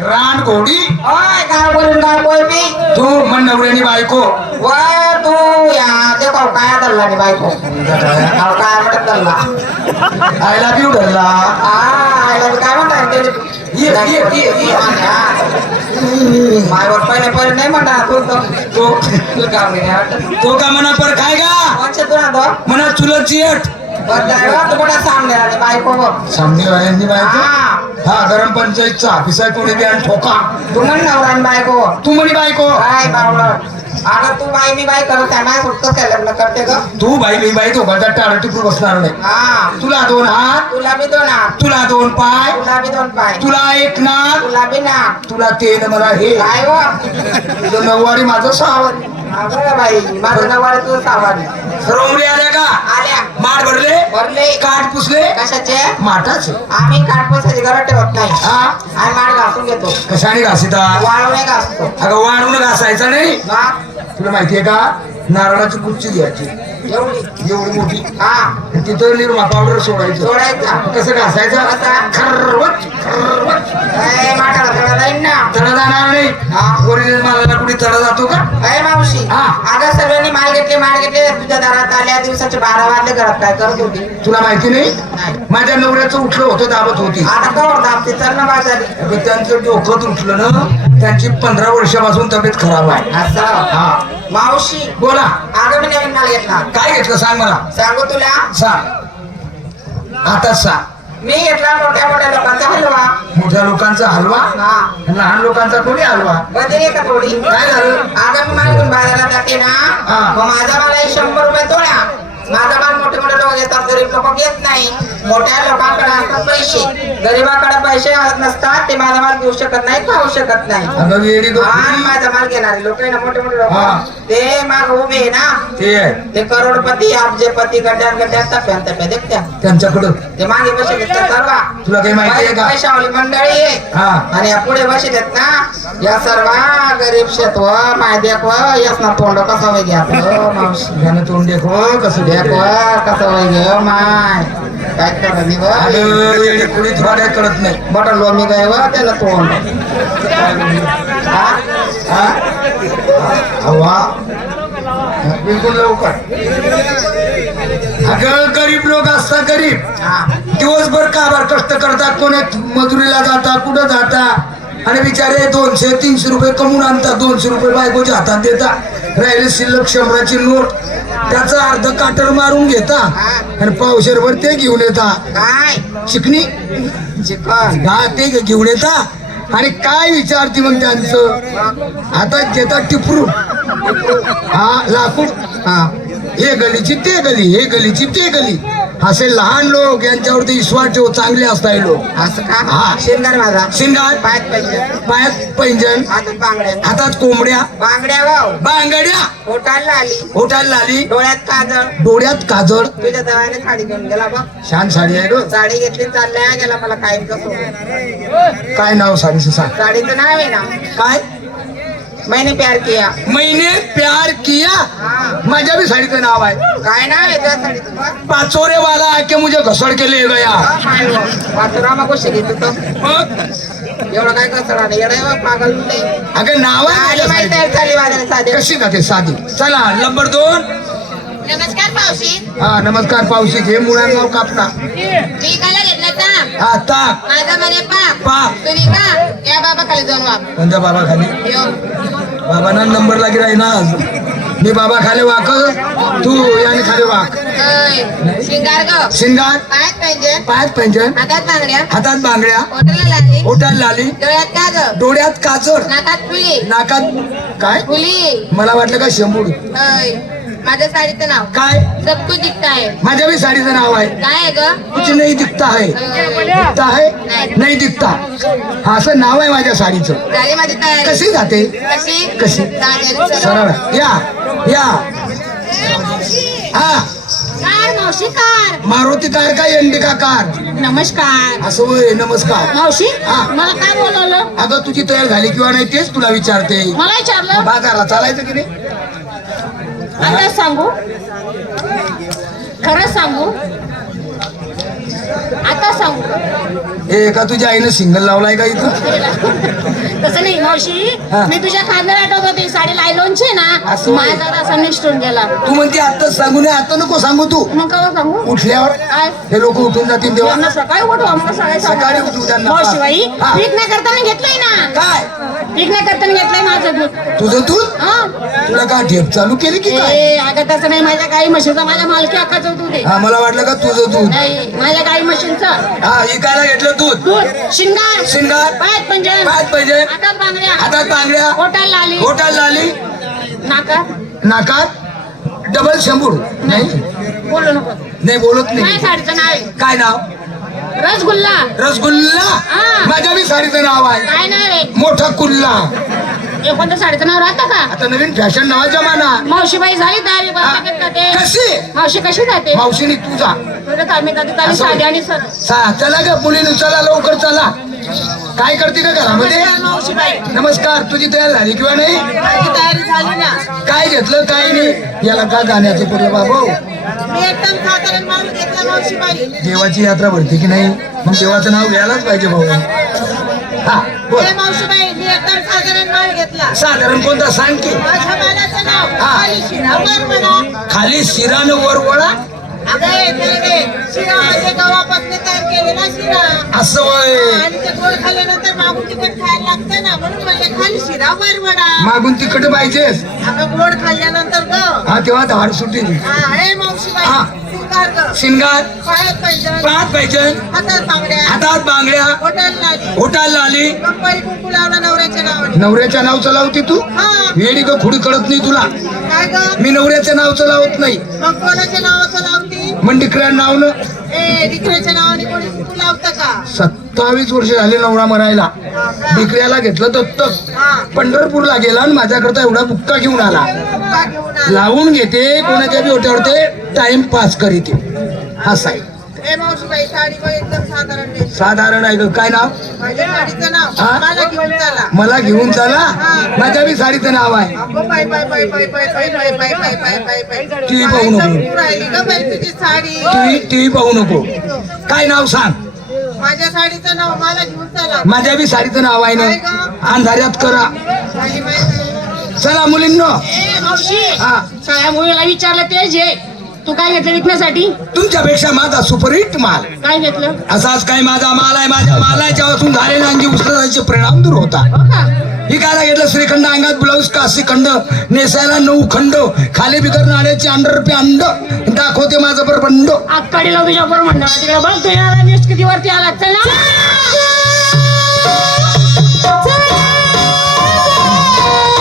रान घोडी ओय काय बोलून काय बोल मी तू मन नवऱ्यानी बायको व तू या देखो काय धरला नी बायको काय म्हणत धरला आय लव्ह यू धरला आयला काय म्हणतात ये मायवर पहिले नाही म्हणा तो तो का मना पर खाएगा तुला मना चुलत चियट सामने वाल्यांनी बायको हा गरम पंचायतचा ऑफिसर कोणी बी आणि ठोका तू म्हण नवरा बायको तू म्हणी बायको काय बावळट अगं तू बाई मी बाई करत आहे माझ्या फक्त काय लग्न करते ग तू बाई मी बाई तो घरचा टाळ टिपूर बसणार नाही हा तुला 2 हात तुला बी 2 हात तुला 2 पाय तुला बी 2 पाय तुला 1 नाक तुला बी नाक तुला 3 मला हे काय व तुझं 9 वारी माझं 6 वारी अगं बाई माझं नवरा तुझं सावारी रोमडी आल्या का आल्या माठ भरले काठ पुसले कशाचे माठाचे आम्ही काटपसाची गरज ठेवत नाही हा आम्ही माठ घासून घेतो कशाने घासिता वाळवणे घासतो अगं वाढून घासायचं नाही हा तुला माहितीये का नारळाची गुच्ची घ्यायची एवढी मोठी हा तिथं निरमा पावडर सोडायचं सोडायचा कसं घासायचं खरवट माठाला थोडा जाईन ना तडा जाणार नाही ओरिजिनल मालाला कुठे तडा जातो का अरे मावशी हा. अगं सगळ्यांनी माल घेतले तुझ्या दारात आल्या दिवसाचे 12 वाजले घरात काय करत होती तुला माहिती नाही नाही माझ्या नवऱ्याचं उठलं होतं दाबत होती आता कवर दाबते चल ना बाजारी अगं त्यांचं डोकं उठलं ना त्यांची 15 वर्षापासून तब्येत खराब आहे असं हा मावशी बोला अगं मी नवीन माल घेतला काय घेतलं सांग मला सांगू तुला सांग आता सांग मी घेतला मोठ्या मोठ्या लोकांचा हलवा मोठ्या लोकांचा हलवा हा लहान लोकांचा कोणी हलवा बदली का थोडी काय झालं अगं मी माल घेऊन बाजारात जाते ना हा. मग माझा माल आहे 100 रुपये तोडा माझा माल मोठे मोठे लोक घेतात गरीब लोक घेत नाही मोठ्या लोकांकडे असतात पैसे गरीबाकडे पैसे नसतात ते माझा माल घेऊ शकत नाही खाऊ शकत नाही अगं वेडी गं. आणि माझा माल घेणारे लोक आहे ना मोठे मोठे हा. लोक ते माग उभे आहे ना ते आहे ते करोडपती अब्जपती गड्ड्यात टप्प्या देखत्या त्यांच्याकडं ते मागे बसले आहेत सर्व तुला काही माहिती आहे का पैशावली मंडळी आहे हा आणि या पुढे बसले आहेत ना या सर्व गरीब शेतव मायदेक व यासना तोंड कसं वय घ्या मावशी त्यानं तोंड देखो कसं देख व कसं वय घे माय काय करत अगं वेडी कुणी थोड्या कळत नाही बटर लोमी गाय व त्याला तोंड हा? हा हवा बिलकुल लवकर अगं गरीब लोक असतात गरीब हा. दिवसभर काबार कष्ट करतात कोणी मजुरीला जातात कुठं जातात आणि बिचारे 200-300 रुपये कमवून आणतात 200 रुपये बायकोच्या हातात देतात राहिले शिल्लक 100ची नोट त्याचा अर्ध काटर मारून घेता आणि पावशेरभर ते घेऊन येता काय चिकनी चिकन हा ते घेऊन येता आणि काय विचारते मग त्यांचं आता देतात टिपरू हा लाकूड हा हे गलीची ते गली हे गलीची ते गली असे लहान लोक यांच्यावरती विश्वास ठेव चांगले असतात हे लोक असं का हा. शिंगार माझा शिंगार पायात पाहिजे पायात पैंजण हातात बांगड्या हातात कोंबड्या बांगड्या वाव बांगड्या पोटाला आली होटाला आली डोळ्यात काजळ डोळ्यात काजळ तुझ्या दवाने साडी घेऊन गेला बघ छान साडी आहे ग साडी घेतली चालल्या गेला मला काय कसं काय नाव साडीचं सांग साडीचं नाव आहे ना काय मैंने प्यार किया मैंने प्यार किया हा. माझ्या भी साडीचं नाव आहे काय नाव आहे तुझ्या साडीचं बघ? पाचोरे वाला आके मुझे घसड़ के ले गया वाचुरामा गोष्टी घेतो तो मग एवढं काय कसं नाही एवढं पागल नाही अगं नाव आहे आली माझ्या माहिती साडीचं. आहे चाली बाजारात साधे कशी जाते साधी चला नंबर 2 नमस्कार पावशी हा नमस्कार पावशी घे मुळा नाव कापना मी काला घेतला ताक हा ताक माझा म्हणे पाक पाक तुम्ही का या बाबा खाली जाऊन वाप कोणत्या बाबा खाली यो बाबांना नंबर लागी राही ना मी बाबा खाली वाक तू याने खाली वाक होय शिंगार ग शिंगार पायात पाहिजे पायात पैंजण हातात बांगड्या हातात बांगड्या पोटाला लाली ओठाला लाली डोळ्यात काजळ डोळ्यात काजळ नाकात फुली नाकात काय फुली मला वाटलं का शेंबूड होय माझ्या साडीचं नाव काय सब कुछ दिखता है माझ्या भी साडीचं नाव आहे काय आहे ग कुछ नहीं दिखता है दिखता है नाही दिखता हा असं नाव आहे माझ्या साडीचं झाली माझी तयारी कशी जाते कशी कशी चालेल सरळ या हा कार मावशी कार मारुती कार का इंडिका कार नमस्कार असं होय नमस्कार मावशी हा. मला काय बोलवलं अगं तुझी तयार झाली किंवा नाही तेच तुला विचारते मला विचारलं बाजारला चालायचं की नाही आता सांगू खरं सांगू आता सांगू हे का तुझ्या आईनं सिंगल लावलाय का इथं? तसं नाही मावशी, हा. मी तुझ्या खांद्याला आठवत होती साडी लायलोनची ना, असं होय. माझा असा निष्ठून गेला. तू म्हणते आताच सांगू नये, आता नको सांगू तू. मग काय सांगू? उठल्यावर काय? हे लोक उठून जातील तेव्हा. त्यांना सकाळी उठवा, मग सकाळी उठू त्यांना. मावशी बाई, हा. पीक नाही करताना घेतलंय ना, काय पीक नाही करताना घेतलंय माझं दूध. तुझं तू हा. तुला का ठेप चालू केली की काय? ए, अगं तसं नाही, माझ्या गाई म्हशीचं माझ्या मालकी हक्काचं दूध आहे. हा मला वाटलं का तुझं दूध. नाही, माझ्या गाई म्हशींचं हा इकायला घेतलं दूध. दूध, शिंगार शिंगार, पायात पंजन, पायात पाहिजे, हातात बांगड्या, हातात बांगड्या, पोटाला आली, बोटाला आली, नाका. नाकात डबल शंभूर. नाही बोलू नको. नाही बोलत काय नाही. साडीचं नाव आहे? काय नाव? रसगुल्ला. रसगुल्ला. हा. माझ्या बी साडीचं नाव आहे काय नाही रे, मोठा कुल्ला. हे कोणतं साडीचं नाव राहतं का? आता नवीन फॅशन नावाच्या माना. मावशीबाई झाली तयारी, हा. बरं का ते? कशी मावशी कशी जाते? मावशीनी तुझा बरं, आम्ही कधी तरी असं साडी आणि सर. चला ग मुलीनं, चला लवकर चला. काय करते का घरामध्ये? मावशीबाई, नमस्कार. तुझी तयार झाली किंवा नाही? माझी तयारी झाली ना. काय घेतलं काय नाही? याला का गाण्याचे पुरे बाबा. मी एकदम साधारण माणूस घेतला मावशीबाई. देवाची यात्रा भरते की नाही? मग देवाचं नाव घ्यायलाच पाहिजे भाऊ. हा बोल. हे मावशीबाई, मी एकदम साधारण माल घेतला. साधारण कोणता सांग की? माझ्या मालाचं नाव हा. खाली शिरावर म्हणा. खाली शिरानं वर वळा. अगं हे त्याला ते शिरा म्हणजे गव्हापासून तयार केलेला शिरा. असं होय. आणि ते गोड खाल्ल्यानंतर मागून तिखट खायला लागतं ना, म्हणून म्हणजे खाली शिरावर वडा. मागून तिखट पाहिजेस. अगं गोड खाल्ल्यानंतर ग. हा तेव्हा धाड सुटेल. हा, हे मावशीबाई, हा. शिंगार ग. शिंगार, पायात पैंजण, पाच पाहिजे, हातात बांगड्या, हातात बांगड्या, होटल लाली, होटाला आली. कंपनी कुंकू लावला नवऱ्याच्या नावाने. नवऱ्याच्या नावचं लावती तू? हा. वेडी का खुडी कळत नाही तुला? काय ग? मी नवऱ्याच्या नावचं लावत नाही. मग कोणाच्या नावाचं लावती? मंडिकऱ्या नावनं. ए, डिकऱ्याच्या नावाने कोणी कुंकू लावतं का? 27 वर्ष झाले नवरा मरायला. हा का? डिकऱ्याला घेतलं दत्तक. हा. पंढरपूरला गेला आणि माझ्याकरता एवढा बुक्का घेऊन आला. का घेऊन आला? लावून घेते, कोणाच्या बी होत्यावर ते टाइम पास करीते. हा साई ए, मावशीबाई, साडी बघ एकदम साधारण नेसली. साधारण आहे ग. काय नाव? माझ्या साडीचं नाव हा? मला घेऊन चला. मला घेऊन चला. माझ्या बी साडीचं नाव आहे. अगो, bye bye bye bye bye bye bye bye bye bye bye bye. TV पाहू काय नको. जमून राहिली ग बाई तुझी साडी. टीव्ही पाहू नको. काय नाव सांग? माझ्या साडीचं नाव मला घेऊन चला. माझ्या बी साडीचं नाव आहे काय ना. ग? अंधाऱ्यात करा. माझी बाई. चला मुलींनो. ए, मावशी, हा. सगळ्या मुलीला विचारलं ते जे तू काय घेतलं विकण्यासाठी? तुमच्यापेक्षा माझा सुपरहिट माल. काय घेतलं? असाच काय माझा माल आहे. माझ्या मालाच्या वाचून झालेल्या अंगी उचलायचे परिणाम दूर होता. हो का? ही काय घेतलं? श्रीखंड, अंगात ब्लाऊज, काशी खंड, नेसायला 9 खंड, खाली बिगर नाण्याचे अंडर अंड, दाखवते माझं परबंड. आकडीला तुझ्या बरोबर म्हणणार तिकडे बघ, तुझ्या नेस किती वरती आला. चल ना.